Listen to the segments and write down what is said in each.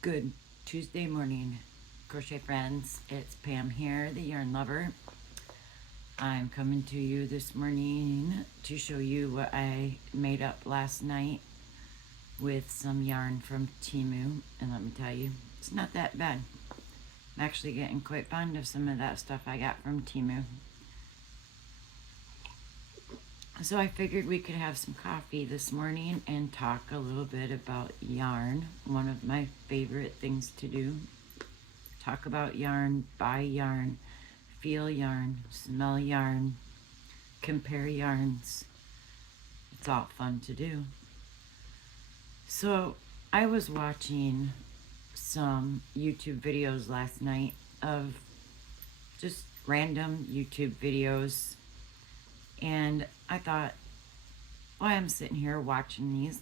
Good Tuesday morning, crochet friends. It's Pam here, the yarn lover. I'm coming to you this morning to show you what I made up last night with some yarn from Temu. And let me tell you, it's not that bad. I'm actually getting quite fond of some of that stuff I got from Temu. So I figured we could have some coffee this morning and talk a little bit about yarn, one of my favorite things to do. Talk about yarn, buy yarn, feel yarn, smell yarn, compare yarns. It's all fun to do. So I was watching some YouTube videos last night of just random YouTube videos, and I thought, while I'm sitting here watching these,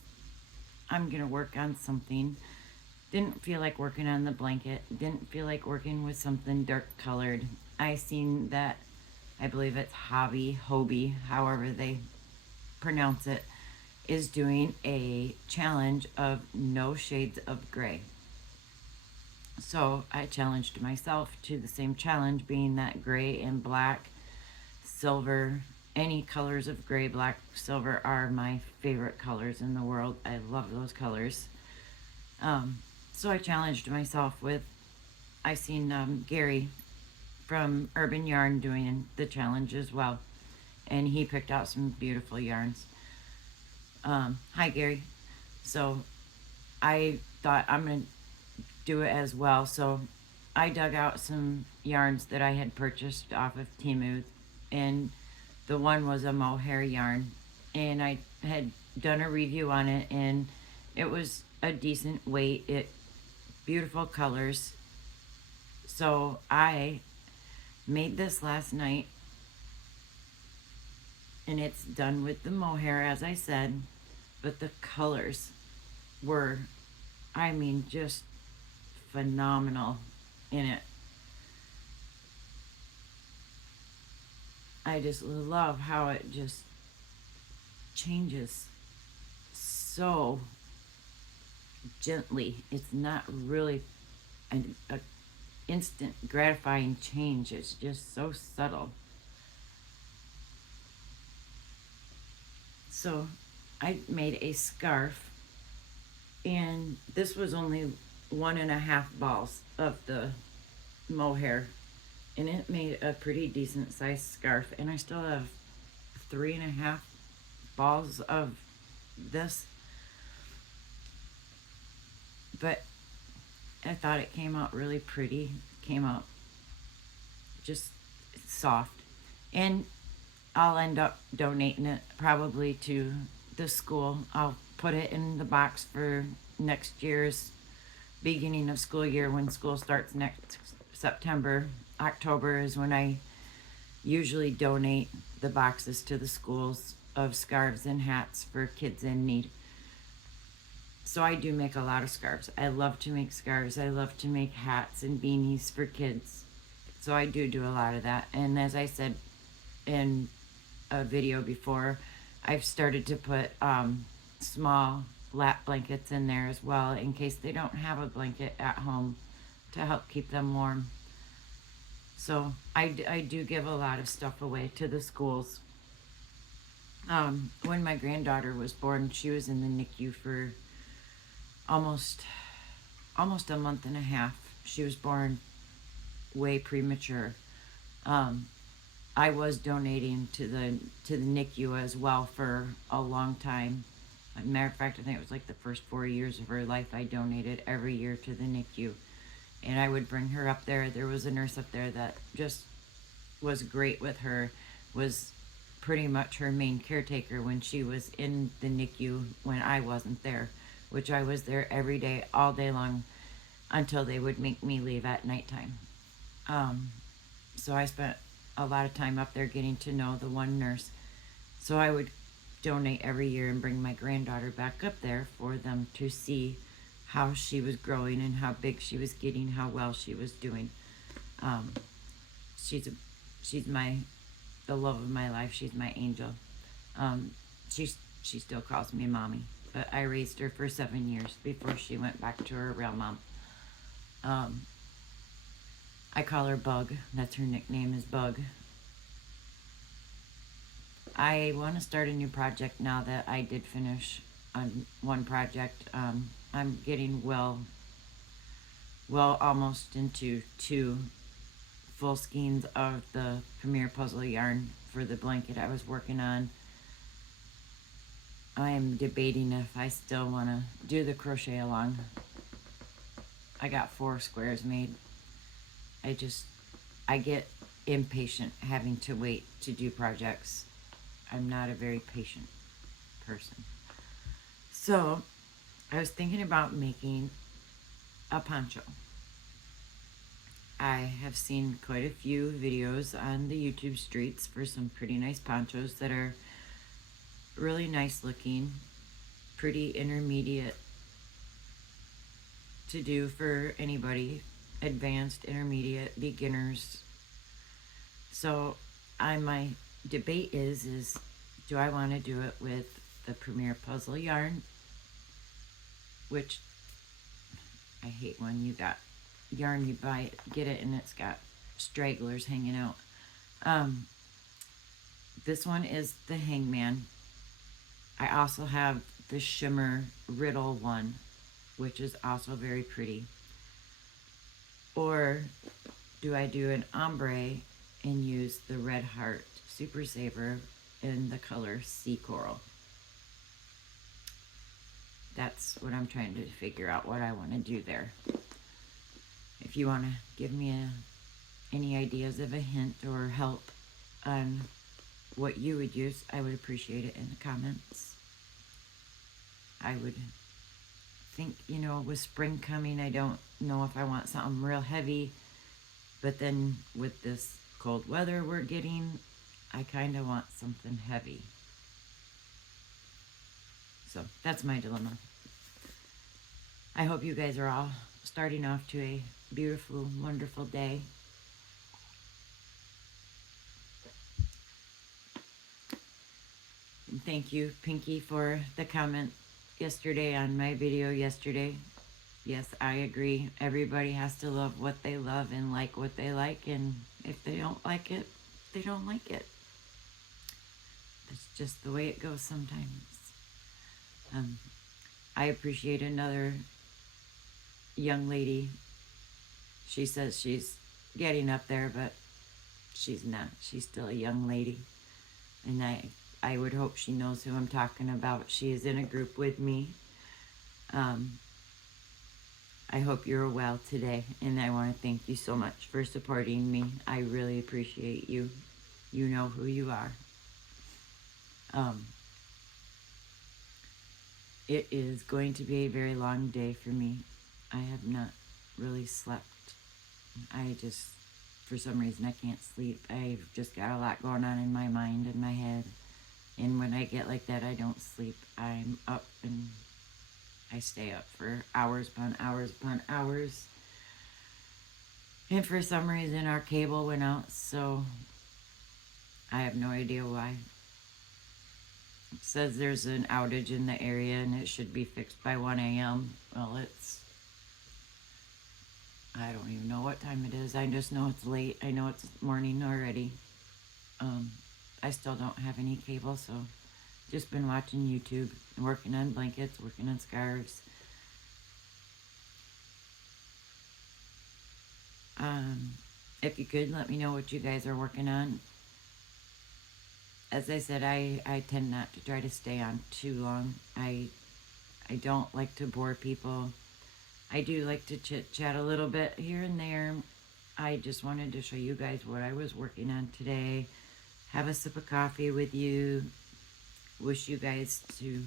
I'm gonna work on something. Didn't feel like working on the blanket. Didn't feel like working with something dark colored. I seen that, I believe it's Hobie, however they pronounce it, is doing a challenge of no shades of gray. So I challenged myself to the same challenge, being that gray and black, silver, any colors of gray, black, silver are my favorite colors in the world. I love those colors. So I challenged myself with, I seen Gary from Urban Yarn doing the challenge as well. And he picked out some beautiful yarns. Hi, Gary. So I thought I'm going to do it as well. So I dug out some yarns that I had purchased off of Temu, and the one was a mohair yarn, and I had done a review on it, and it was a decent weight. Beautiful colors. So I made this last night, and it's done with the mohair, as I said, but the colors were, I mean, just phenomenal in it. I just love how it just changes so gently. It's not really a instant gratifying change. It's just so subtle. So I made a scarf, and this was only 1.5 balls of the mohair, and it made a pretty decent sized scarf. And I still have 3.5 balls of this, but I thought it came out really pretty. It came out just soft, and I'll end up donating it probably to the school. I'll put it in the box for next year's beginning of school year, when school starts next September. October is when I usually donate the boxes to the schools of scarves and hats for kids in need. So I do make a lot of scarves. I love to make scarves. I love to make hats and beanies for kids. So I do a lot of that. And as I said in a video before, I've started to put small lap blankets in there as well, in case they don't have a blanket at home, to help keep them warm. So I do give a lot of stuff away to the schools. When my granddaughter was born, she was in the NICU for almost a month and a half. She was born way premature. I was donating to the NICU as well for a long time. As a matter of fact, I think it was like the first 4 years of her life, I donated every year to the NICU. And I would bring her up there. There was a nurse up there that just was great with her, was pretty much her main caretaker when she was in the NICU when I wasn't there, which I was there every day, all day long, until they would make me leave at nighttime. So I spent a lot of time up there getting to know the one nurse. So I would donate every year and bring my granddaughter back up there for them to see how she was growing and how big she was getting, how well she was doing. She's the love of my life. She's my angel. She still calls me mommy, but I raised her for 7 years before she went back to her real mom. Um, I call her Bug. That's her nickname is Bug. I want to start a new project now that I did finish on one project. I'm getting well almost into 2 full skeins of the Premier Puzzle yarn for the blanket I was working on. I am debating if I still want to do the crochet along. I got 4 squares made. I get impatient having to wait to do projects. I'm not a very patient person. So I was thinking about making a poncho. I have seen quite a few videos on the YouTube streets for some pretty nice ponchos that are really nice looking, pretty intermediate to do for anybody, advanced, intermediate, beginners. So my debate is do I want to do it with the Premier Puzzle yarn, which I hate when you got yarn, you buy it, get it, and it's got stragglers hanging out. This one is the Hangman. I also have the Shimmer Riddle one, which is also very pretty. Or do I do an ombre and use the Red Heart Super Saver in the color Sea Coral? That's what I'm trying to figure out what I want to do there. If you want to give me any ideas of a hint or help on what you would use, I would appreciate it in the comments. I would think, with spring coming, I don't know if I want something real heavy, but then with this cold weather we're getting, I kind of want something heavy. So that's my dilemma. I hope you guys are all starting off to a beautiful, wonderful day. And thank you, Pinky, for the comment yesterday on my video yesterday. Yes, I agree. Everybody has to love what they love and like what they like. And if they don't like it, they don't like it. That's just the way it goes sometimes. I appreciate another young lady. She says she's getting up there, but she's not. She's still a young lady. And I would hope she knows who I'm talking about. She is in a group with me. I hope you're well today, and I want to thank you so much for supporting me. I really appreciate you. You know who you are. It is going to be a very long day for me. I have not really slept. For some reason, I can't sleep. I've just got a lot going on in my mind and my head. And when I get like that, I don't sleep. I'm up and I stay up for hours upon hours upon hours. And for some reason, our cable went out, so I have no idea why. It says there's an outage in the area and it should be fixed by 1 a.m. Well, I don't even know what time it is. I just know it's late. I know it's morning already. I still don't have any cable, so just been watching YouTube, working on blankets, working on scarves. If you could, let me know what you guys are working on. As I said, I tend not to try to stay on too long. I don't like to bore people. I do like to chit-chat a little bit here and there. I just wanted to show you guys what I was working on today. Have a sip of coffee with you. Wish you guys to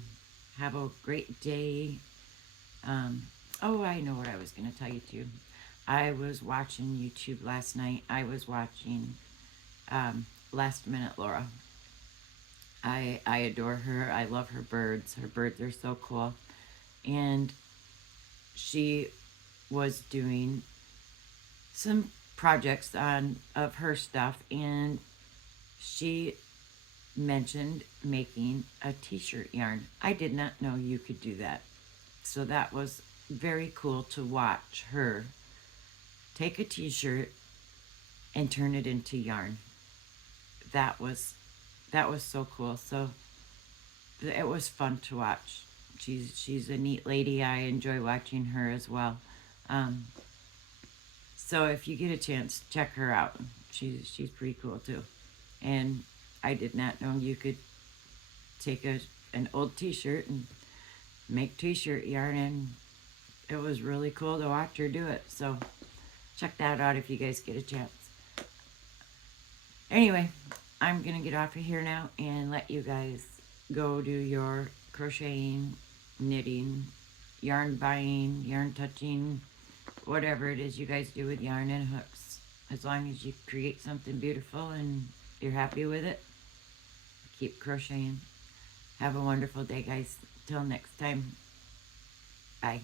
have a great day. Oh, I know what I was going to tell you too. I was watching YouTube last night. I was watching Last Minute Laura. I adore her. I love her birds. Her birds are so cool. And she was doing some projects of her stuff, and she mentioned making a t-shirt yarn. I did not know you could do that. So that was very cool to watch her take a t-shirt and turn it into yarn. That was so cool. So it was fun to watch. She's a neat lady. I enjoy watching her as well. Um, so if you get a chance, check her out. She's pretty cool too. And I did not know you could take an old t-shirt and make t-shirt yarn, and it was really cool to watch her do it. So check that out if you guys get a chance. Anyway, I'm gonna get off of here now and let you guys go do your crocheting, knitting, yarn buying, yarn touching, whatever it is you guys do with yarn and hooks. As long as you create something beautiful and you're happy with it, keep crocheting. Have a wonderful day, guys. Till next time. Bye.